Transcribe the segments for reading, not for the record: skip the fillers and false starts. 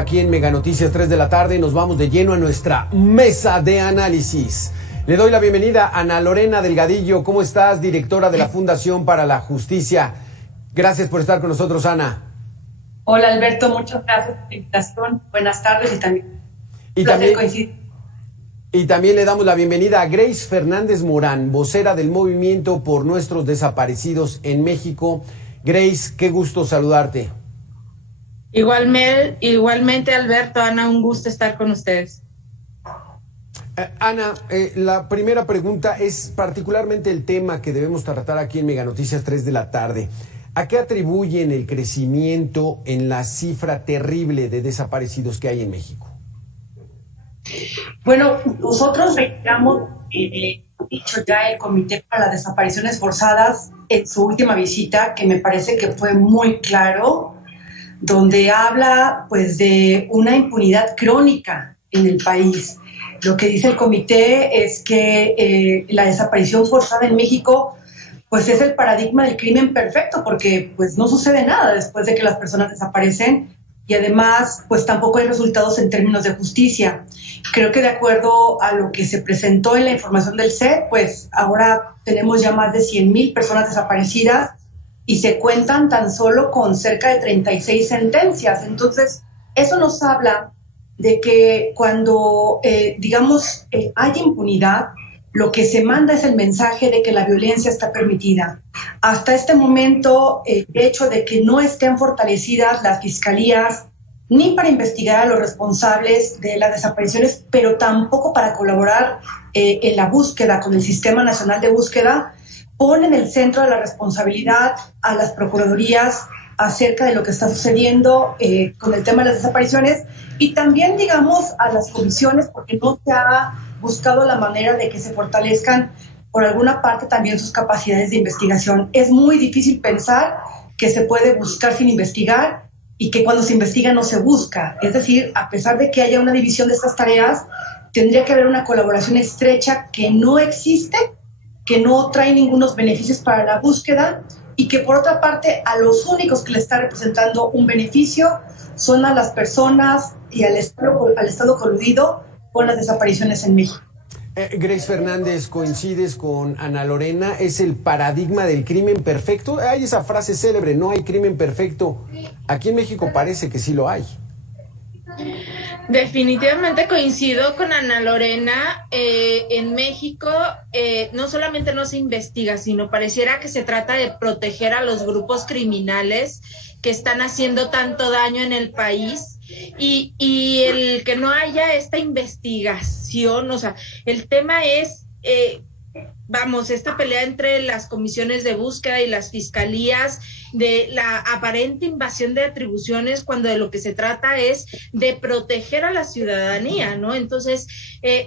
Aquí en Mega Noticias 3 de la tarde nos vamos de lleno a nuestra mesa de análisis. Le doy la bienvenida a Ana Lorena Delgadillo. ¿Cómo estás? Directora de la Fundación para la Justicia. Gracias por estar con nosotros, Ana. Hola, Alberto. Muchas gracias por la invitación. Buenas tardes y también le damos la bienvenida a Grace Fernández Morán, vocera del Movimiento por Nuestros Desaparecidos en México. Grace, qué gusto saludarte. Igualmente, Alberto, Ana, un gusto estar con ustedes. Ana, la primera pregunta es particularmente el tema que debemos tratar aquí en Mega Noticias 3 de la tarde. ¿A qué atribuyen el crecimiento en la cifra terrible de desaparecidos que hay en México? Bueno, nosotros reiteramos, dicho ya el Comité para las Desapariciones Forzadas en su última visita, que me parece que fue muy claro, donde habla pues de una impunidad crónica en el país. Lo que dice el comité es que la desaparición forzada en México pues es el paradigma del crimen perfecto, porque pues no sucede nada después de que las personas desaparecen y además pues tampoco hay resultados en términos de justicia. Creo que de acuerdo a lo que se presentó en la información del CEP, pues ahora tenemos ya más de 100,000 personas desaparecidas y se cuentan tan solo con cerca de 36 sentencias. Entonces, eso nos habla de que cuando, hay impunidad, lo que se manda es el mensaje de que la violencia está permitida. Hasta este momento, el hecho de que no estén fortalecidas las fiscalías ni para investigar a los responsables de las desapariciones, pero tampoco para colaborar en la búsqueda con el Sistema Nacional de Búsqueda, pone en el centro de la responsabilidad a las procuradurías acerca de lo que está sucediendo con el tema de las desapariciones y también, a las comisiones, porque no se ha buscado la manera de que se fortalezcan por alguna parte también sus capacidades de investigación. Es muy difícil pensar que se puede buscar sin investigar y que cuando se investiga no se busca. Es decir, a pesar de que haya una división de estas tareas, tendría que haber una colaboración estrecha que no existe, que no trae ningunos beneficios para la búsqueda y que por otra parte a los únicos que le está representando un beneficio son a las personas y al Estado coludido con las desapariciones en México. Grace Fernández, ¿coincides con Ana Lorena? ¿Es el paradigma del crimen perfecto? Hay esa frase célebre, no hay crimen perfecto. Aquí en México parece que sí lo hay. Definitivamente coincido con Ana Lorena. En México no solamente no se investiga, sino pareciera que se trata de proteger a los grupos criminales que están haciendo tanto daño en el país y el que no haya esta investigación, o sea, el tema es esta pelea entre las comisiones de búsqueda y las fiscalías, de la aparente invasión de atribuciones, cuando de lo que se trata es de proteger a la ciudadanía, ¿no? Entonces,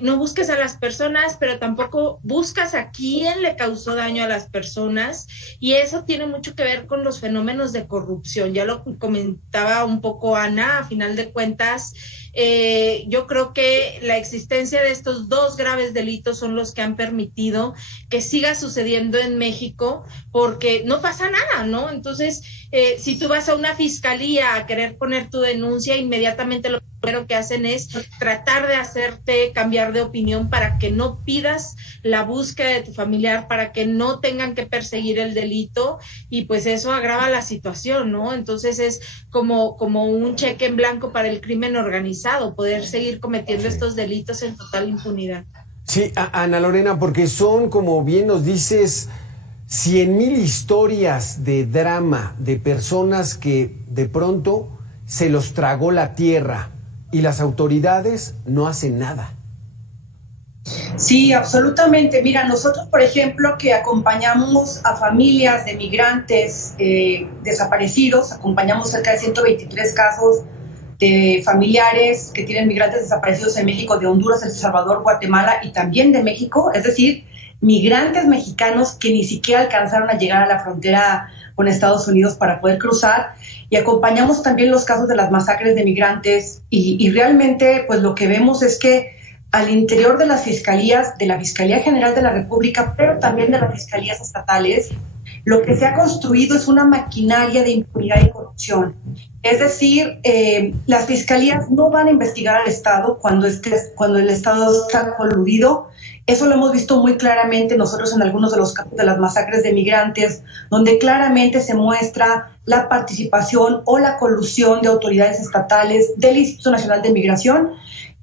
no busques a las personas, pero tampoco buscas a quién le causó daño a las personas, y eso tiene mucho que ver con los fenómenos de corrupción. Ya lo comentaba un poco Ana, a final de cuentas, yo creo que la existencia de estos dos graves delitos son los que han permitido que siga sucediendo en México, porque no pasa nada, ¿no? Entonces, si tú vas a una fiscalía a querer poner tu denuncia, inmediatamente lo primero que hacen es tratar de hacerte cambiar de opinión para que no pidas la búsqueda de tu familiar, para que no tengan que perseguir el delito, y pues eso agrava la situación, ¿no? Entonces es como un cheque en blanco para el crimen organizado, poder seguir cometiendo estos delitos en total impunidad. Sí, Ana Lorena, porque son, como bien nos dices, 100,000 historias de drama de personas que de pronto se los tragó la tierra y las autoridades no hacen nada. Sí, absolutamente. Mira, nosotros, por ejemplo, que acompañamos a familias de migrantes desaparecidos, acompañamos cerca de 123 casos de familiares que tienen migrantes desaparecidos en México, de Honduras, El Salvador, Guatemala y también de México, es decir, migrantes mexicanos que ni siquiera alcanzaron a llegar a la frontera con Estados Unidos para poder cruzar, y acompañamos también los casos de las masacres de migrantes y realmente pues lo que vemos es que al interior de las fiscalías, de la Fiscalía General de la República, pero también de las fiscalías estatales, Lo que se ha construido es una maquinaria de impunidad y corrupción. Es decir, las fiscalías no van a investigar al Estado cuando el Estado está coludido. Eso lo hemos visto muy claramente nosotros en algunos de los casos de las masacres de migrantes, donde claramente se muestra la participación o la colusión de autoridades estatales del Instituto Nacional de Migración,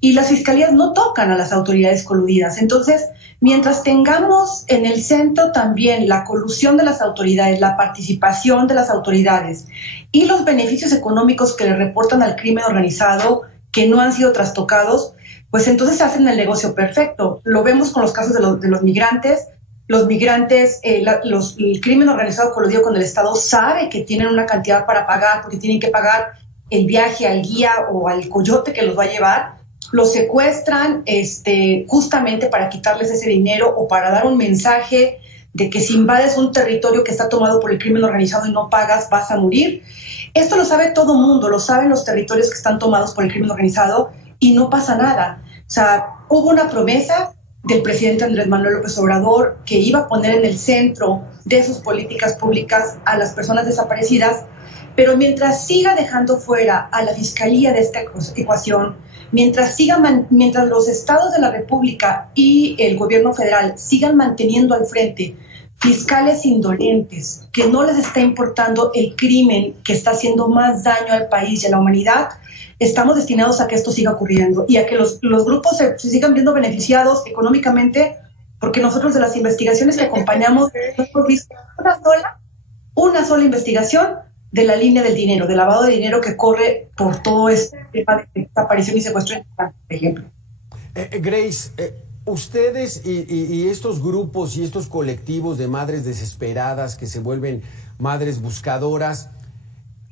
y las fiscalías no tocan a las autoridades coludidas. Entonces, mientras tengamos en el centro también la colusión de las autoridades, la participación de las autoridades y los beneficios económicos que le reportan al crimen organizado que no han sido trastocados, pues entonces hacen el negocio perfecto. Lo vemos con los casos de los migrantes. Los migrantes, el crimen organizado coludido con el Estado sabe que tienen una cantidad para pagar, porque tienen que pagar el viaje al guía o al coyote que los va a llevar. Los secuestran justamente para quitarles ese dinero o para dar un mensaje de que si invades un territorio que está tomado por el crimen organizado y no pagas, vas a morir. Esto lo sabe todo mundo, lo saben los territorios que están tomados por el crimen organizado y no pasa nada. O sea, hubo una promesa del presidente Andrés Manuel López Obrador que iba a poner en el centro de sus políticas públicas a las personas desaparecidas, pero mientras siga dejando fuera a la Fiscalía de esta ecuación, mientras los estados de la República y el gobierno federal sigan manteniendo al frente fiscales indolentes, que no les está importando el crimen que está haciendo más daño al país y a la humanidad, estamos destinados a que esto siga ocurriendo y a que los grupos se sigan viendo beneficiados económicamente, porque nosotros de las investigaciones que acompañamos hemos visto una sola investigación de la línea del dinero, del lavado de dinero que corre por todo este tema de desaparición y secuestro, por ejemplo. Grace, ustedes y estos grupos y estos colectivos de madres desesperadas que se vuelven madres buscadoras,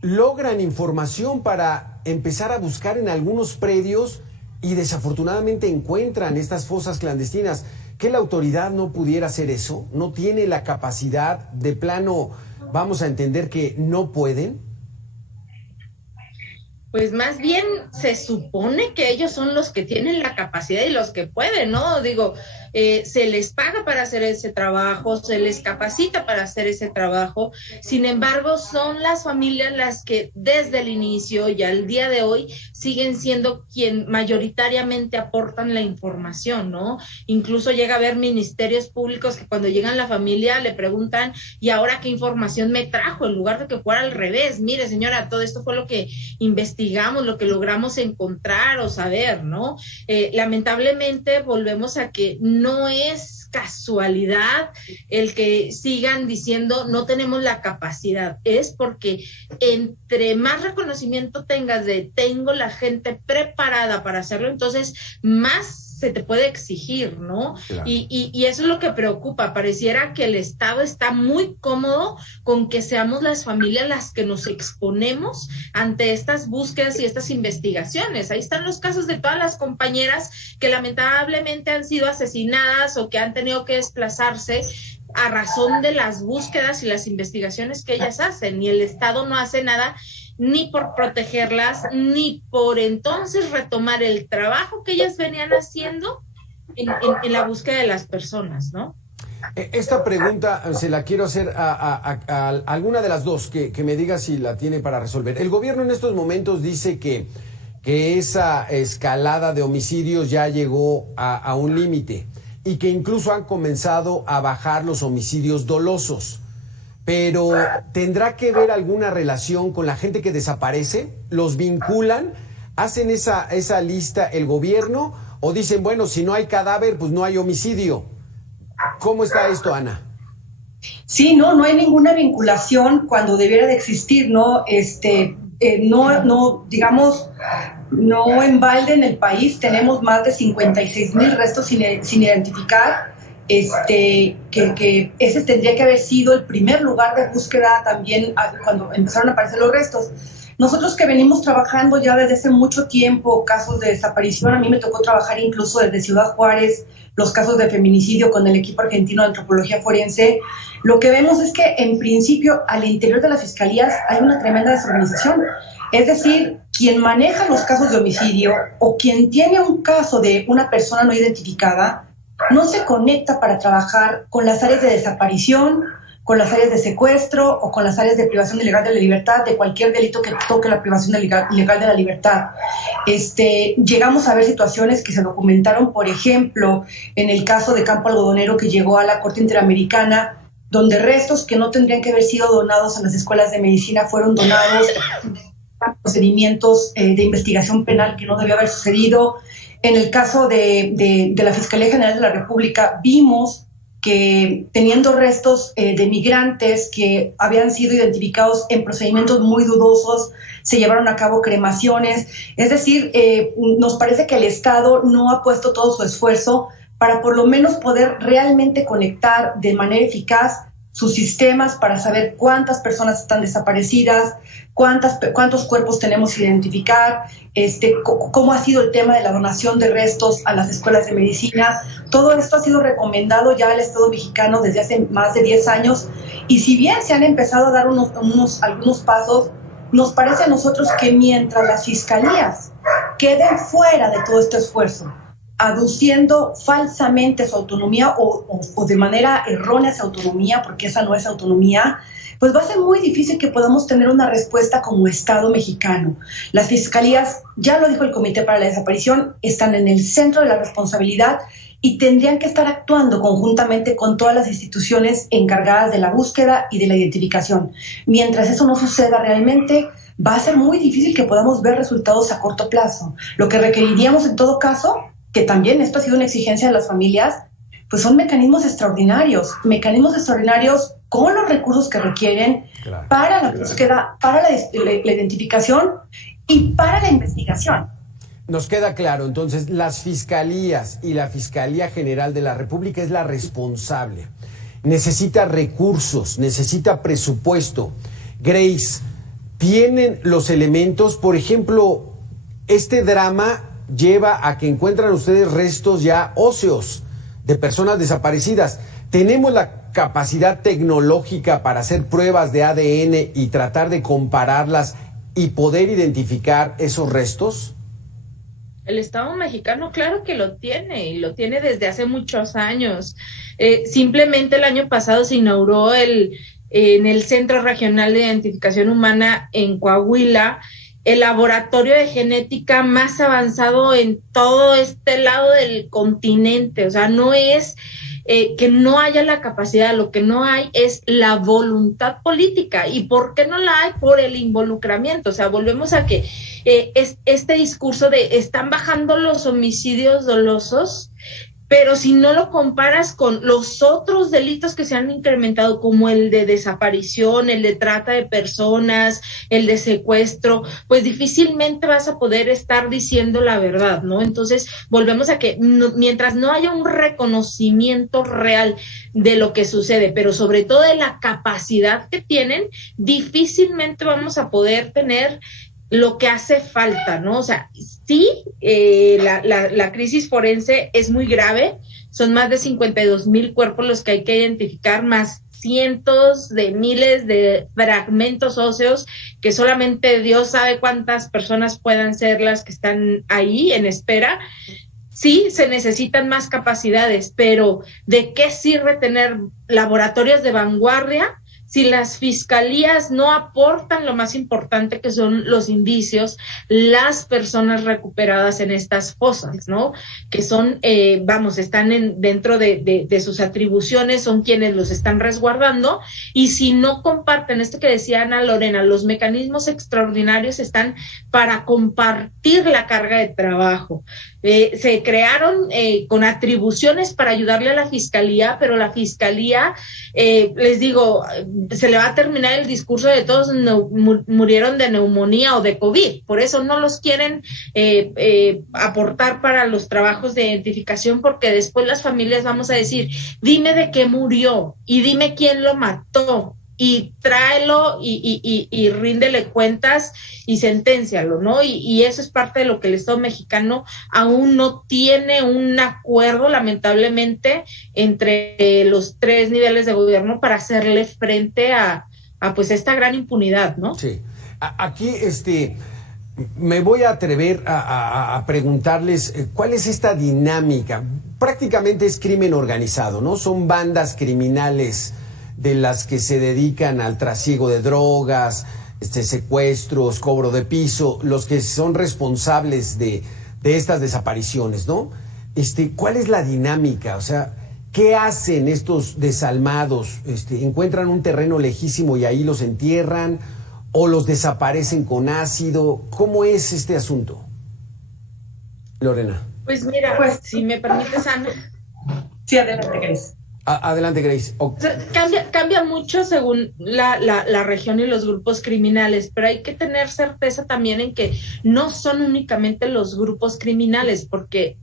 logran información para empezar a buscar en algunos predios y desafortunadamente encuentran estas fosas clandestinas. ¿Que la autoridad no pudiera hacer eso? ¿No tiene la capacidad de plano? Vamos a entender que no pueden. Pues más bien se supone que ellos son los que tienen la capacidad y los que pueden, ¿no? Digo, se les paga para hacer ese trabajo, se les capacita para hacer ese trabajo. Sin embargo, son las familias las que desde el inicio y al día de hoy siguen siendo quien mayoritariamente aportan la información, ¿no? Incluso llega a haber ministerios públicos que cuando llegan la familia le preguntan, ¿y ahora qué información me trajo? En lugar de que fuera al revés. Mire, señora, todo esto fue lo que investigamos, lo que logramos encontrar o saber, ¿no? Lamentablemente volvemos a que no es casualidad el que sigan diciendo no tenemos la capacidad, es porque entre más reconocimiento tengas de tengo la gente preparada para hacerlo, entonces más se te puede exigir, ¿no? Claro. Y eso es lo que preocupa. Pareciera que el Estado está muy cómodo con que seamos las familias las que nos exponemos ante estas búsquedas y estas investigaciones. Ahí están los casos de todas las compañeras que lamentablemente han sido asesinadas o que han tenido que desplazarse a razón de las búsquedas y las investigaciones que ellas hacen, y el Estado no hace nada ni por protegerlas, ni por entonces retomar el trabajo que ellas venían haciendo en la búsqueda de las personas, ¿no? Esta pregunta se la quiero hacer a alguna de las dos, que me diga si la tiene para resolver. El gobierno en estos momentos dice que esa escalada de homicidios ya llegó a un límite y que incluso han comenzado a bajar los homicidios dolosos. Pero ¿tendrá que ver alguna relación con la gente que desaparece? ¿Los vinculan? ¿Hacen esa lista el gobierno? ¿O dicen, bueno, si no hay cadáver, pues no hay homicidio? ¿Cómo está esto, Ana? Sí, no hay ninguna vinculación cuando debiera de existir, ¿no? Digamos, no en balde en el país tenemos más de 56,000 restos sin identificar. Que ese tendría que haber sido el primer lugar de búsqueda también cuando empezaron a aparecer los restos. Nosotros que venimos trabajando ya desde hace mucho tiempo casos de desaparición, a mí me tocó trabajar incluso desde Ciudad Juárez, los casos de feminicidio con el equipo argentino de antropología forense, lo que vemos es que en principio al interior de las fiscalías hay una tremenda desorganización. Es decir, quien maneja los casos de homicidio o quien tiene un caso de una persona no identificada no se conecta para trabajar con las áreas de desaparición, con las áreas de secuestro o con las áreas de privación ilegal de la libertad, de cualquier delito que toque la privación ilegal de la libertad. Llegamos a ver situaciones que se documentaron, por ejemplo, en el caso de Campo Algodonero, que llegó a la Corte Interamericana, donde restos que no tendrían que haber sido donados a las escuelas de medicina fueron donados a procedimientos de investigación penal que no debió haber sucedido. En el caso de la Fiscalía General de la República, vimos que teniendo restos de migrantes que habían sido identificados en procedimientos muy dudosos, se llevaron a cabo cremaciones. Es decir, nos parece que el Estado no ha puesto todo su esfuerzo para por lo menos poder realmente conectar de manera eficaz sus sistemas para saber cuántas personas están desaparecidas, cuántos cuerpos tenemos que identificar, cómo ha sido el tema de la donación de restos a las escuelas de medicina. Todo esto ha sido recomendado ya al Estado mexicano desde hace más de 10 años, y si bien se han empezado a dar algunos pasos, nos parece a nosotros que mientras las fiscalías queden fuera de todo este esfuerzo, aduciendo falsamente su autonomía o de manera errónea su autonomía, porque esa no es autonomía, pues va a ser muy difícil que podamos tener una respuesta como Estado mexicano. Las fiscalías, ya lo dijo el Comité para la Desaparición, están en el centro de la responsabilidad y tendrían que estar actuando conjuntamente con todas las instituciones encargadas de la búsqueda y de la identificación. Mientras eso no suceda realmente, va a ser muy difícil que podamos ver resultados a corto plazo. Lo que requeriríamos en todo caso, que también esto ha sido una exigencia de las familias, pues son mecanismos extraordinarios con los recursos que requieren, claro, para la búsqueda, para la identificación y para la investigación. Nos queda claro, entonces, las fiscalías y la Fiscalía General de la República es la responsable. Necesita recursos, necesita presupuesto. Grace, ¿tienen los elementos? Por ejemplo, este drama lleva a que encuentran ustedes restos ya óseos de personas desaparecidas. ¿Tenemos la capacidad tecnológica para hacer pruebas de ADN y tratar de compararlas y poder identificar esos restos? El Estado mexicano, claro que lo tiene, y lo tiene desde hace muchos años. Simplemente el año pasado se inauguró en el Centro Regional de Identificación Humana en Coahuila el laboratorio de genética más avanzado en todo este lado del continente. O sea, no es que no haya la capacidad, lo que no hay es la voluntad política. ¿Y por qué no la hay? Por el involucramiento. O sea, volvemos a que es este discurso de están bajando los homicidios dolosos, pero si no lo comparas con los otros delitos que se han incrementado, como el de desaparición, el de trata de personas, el de secuestro, pues difícilmente vas a poder estar diciendo la verdad, ¿no? Entonces, volvemos a que mientras no haya un reconocimiento real de lo que sucede, pero sobre todo de la capacidad que tienen, difícilmente vamos a poder tener lo que hace falta, ¿no? O sea, sí, la crisis forense es muy grave, son más de 52,000 cuerpos los que hay que identificar, más cientos de miles de fragmentos óseos, que solamente Dios sabe cuántas personas puedan ser las que están ahí en espera. Sí, se necesitan más capacidades, pero ¿de qué sirve tener laboratorios de vanguardia si las fiscalías no aportan lo más importante, que son los indicios, las personas recuperadas en estas fosas, ¿no? Que son, están dentro de sus atribuciones, son quienes los están resguardando, y si no comparten, esto que decía Ana Lorena, los mecanismos extraordinarios están para compartir la carga de trabajo. Se crearon con atribuciones para ayudarle a la fiscalía, pero la fiscalía, les digo, se le va a terminar el discurso de todos murieron de neumonía o de COVID, por eso no los quieren aportar para los trabajos de identificación, porque después las familias vamos a decir, dime de qué murió y dime quién lo mató, y tráelo y ríndele cuentas y senténcialo, ¿no? Y eso es parte de lo que el Estado mexicano aún no tiene un acuerdo, lamentablemente, entre los tres niveles de gobierno para hacerle frente a pues esta gran impunidad, ¿no? Sí. Aquí, me voy a atrever a preguntarles cuál es esta dinámica. Prácticamente es crimen organizado, ¿no? Son bandas criminales de las que se dedican al trasiego de drogas, secuestros, cobro de piso, los que son responsables de estas desapariciones, ¿no? ¿Cuál es la dinámica? O sea, ¿qué hacen estos desalmados? ¿Encuentran un terreno lejísimo y ahí los entierran o los desaparecen con ácido? ¿Cómo es este asunto, Lorena? Pues mira, si me permites, Ana. Sí, adelante, Grace. Adelante, Grace. Cambia mucho según la región y los grupos criminales, pero hay que tener certeza también en que no son únicamente los grupos criminales, porque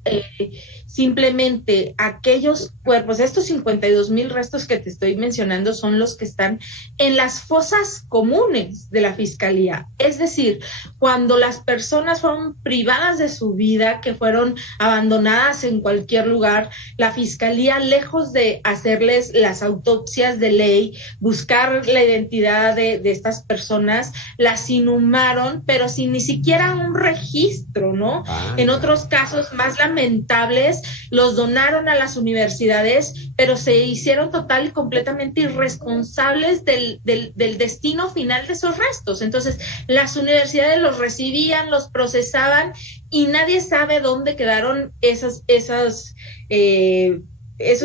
simplemente aquellos cuerpos, estos 52,000 restos que te estoy mencionando son los que están en las fosas comunes de la Fiscalía. Es decir, cuando las personas fueron privadas de su vida, que fueron abandonadas en cualquier lugar, la Fiscalía, lejos de hacerles las autopsias de ley, buscar la identidad de estas personas, las inhumaron, pero sin ni siquiera un registro, ¿no? En otros casos más lamentables, los donaron a las universidades, pero se hicieron total y completamente irresponsables del destino final de esos restos. Entonces, las universidades los recibían, los procesaban y nadie sabe dónde quedaron esos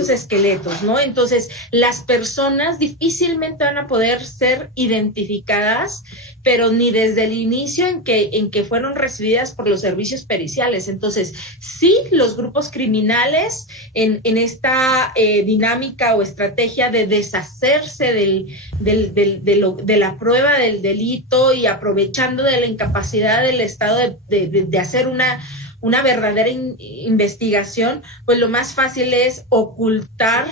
esqueletos, ¿no? Entonces, las personas difícilmente van a poder ser identificadas, pero ni desde el inicio en que fueron recibidas por los servicios periciales. Entonces, sí, los grupos criminales en esta dinámica o estrategia de deshacerse de la prueba del delito y aprovechando de la incapacidad del Estado de hacer una verdadera investigación, pues lo más fácil es ocultar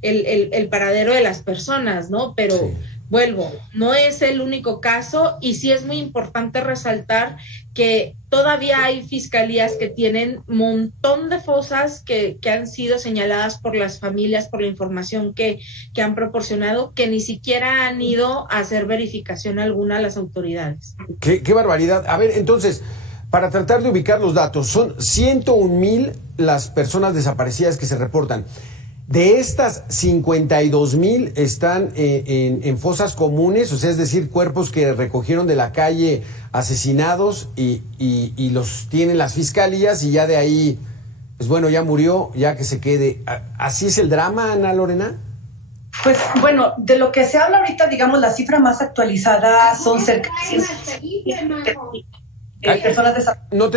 el paradero de las personas, ¿no? Pero sí, vuelvo, no es el único caso y sí es muy importante resaltar que todavía hay fiscalías que tienen un montón de fosas que han sido señaladas por las familias, por la información que han proporcionado, que ni siquiera han ido a hacer verificación alguna a las autoridades. ¡Qué barbaridad! A ver, entonces, para tratar de ubicar los datos, son 101,000 las personas desaparecidas que se reportan. De estas, 52,000 están en fosas comunes, o sea, es decir, cuerpos que recogieron de la calle asesinados y los tienen las fiscalías y ya de ahí, pues bueno, ya murió, ya que se quede. ¿Así es el drama, Ana Lorena? Pues bueno, de lo que se habla ahorita, digamos, la cifra más actualizada son cerca de personas desaparecidas. No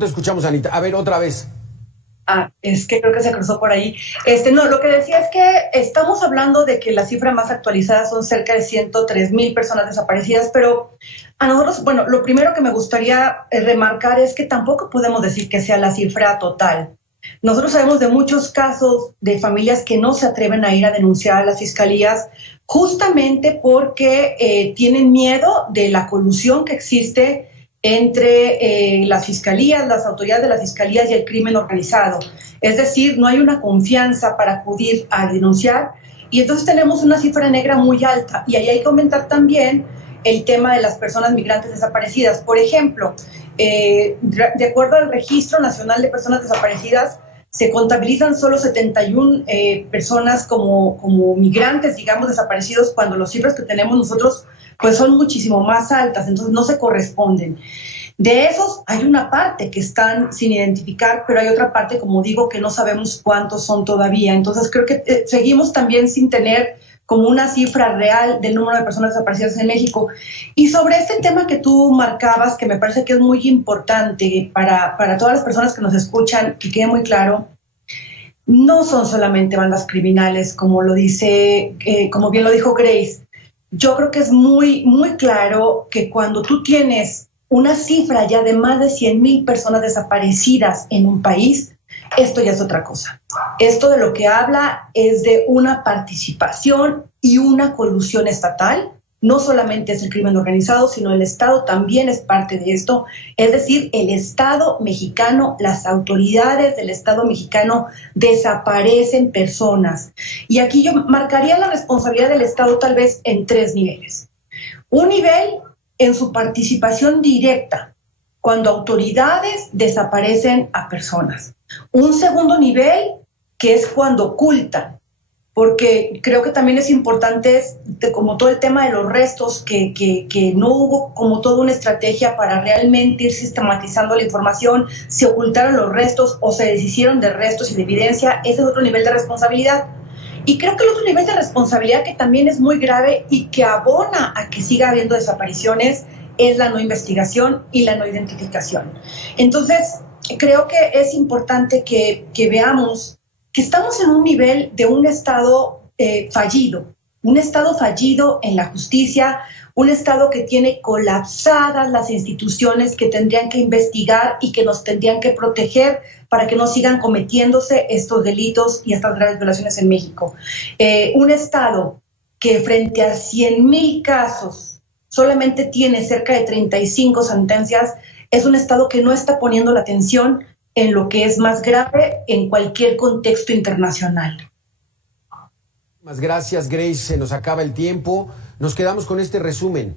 te escuchamos, Anita. A ver, otra vez. Es que creo que se cruzó por ahí. No, lo que decía es que estamos hablando de que la cifra más actualizada son cerca de 103,000 personas desaparecidas, pero a nosotros, bueno, lo primero que me gustaría remarcar es que tampoco podemos decir que sea la cifra total. Nosotros sabemos de muchos casos de familias que no se atreven a ir a denunciar a las fiscalías justamente porque tienen miedo de la colusión que existe entre las fiscalías, las autoridades de las fiscalías y el crimen organizado. Es decir, no hay una confianza para acudir a denunciar y entonces tenemos una cifra negra muy alta. Y ahí hay que comentar también el tema de las personas migrantes desaparecidas. Por ejemplo, de acuerdo al Registro Nacional de Personas Desaparecidas, se contabilizan solo 71 personas como migrantes, digamos, desaparecidos, cuando las cifras que tenemos nosotros pues son muchísimo más altas, entonces no se corresponden. De esos hay una parte que están sin identificar, pero hay otra parte, como digo, que no sabemos cuántos son todavía. Entonces creo que seguimos también sin tener como una cifra real del número de personas desaparecidas en México. Y sobre este tema que tú marcabas, que me parece que es muy importante para todas las personas que nos escuchan, que quede muy claro, no son solamente bandas criminales, como lo dice, como bien lo dijo Grace. Yo creo que es muy, muy claro que cuando tú tienes una cifra ya de más de 100,000 personas desaparecidas en un país, esto ya es otra cosa. Esto de lo que habla es de una participación y una colusión estatal. No solamente es el crimen organizado, sino el Estado también es parte de esto. Es decir, el Estado mexicano, las autoridades del Estado mexicano desaparecen personas. Y aquí yo marcaría la responsabilidad del Estado tal vez en 3 niveles. Un nivel en su participación directa, cuando autoridades desaparecen a personas. Un segundo nivel, que es cuando ocultan. porque creo que también es importante, como todo el tema de los restos, que no hubo como toda una estrategia para realmente ir sistematizando la información, se ocultaron los restos o se deshicieron de restos y de evidencia. Ese es otro nivel de responsabilidad. Y creo que el otro nivel de responsabilidad que también es muy grave y que abona a que siga habiendo desapariciones es la no investigación y la no identificación. Entonces, creo que es importante que veamos que estamos en un nivel de un Estado fallido en la justicia, un Estado que tiene colapsadas las instituciones que tendrían que investigar y que nos tendrían que proteger para que no sigan cometiéndose estos delitos y estas graves violaciones en México. Un Estado que frente a 100,000 casos solamente tiene cerca de 35 sentencias, es un Estado que no está poniendo la atención en lo que es más grave en cualquier contexto internacional. Muchas gracias, Grace. Se nos acaba el tiempo. Nos quedamos con este resumen.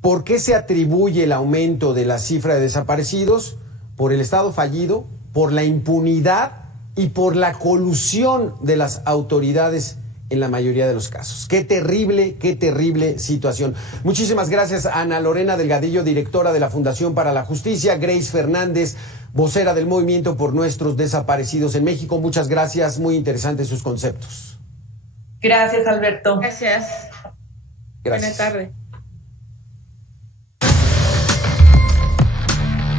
¿Por qué se atribuye el aumento de la cifra de desaparecidos? Por el Estado fallido, por la impunidad y por la colusión de las autoridades en la mayoría de los casos. Qué terrible situación. Muchísimas gracias a Ana Lorena Delgadillo, directora de la Fundación para la Justicia, Grace Fernández, vocera del Movimiento por Nuestros Desaparecidos en México. Muchas gracias, muy interesantes sus conceptos. Gracias, Alberto. Gracias. Gracias. Buenas tardes.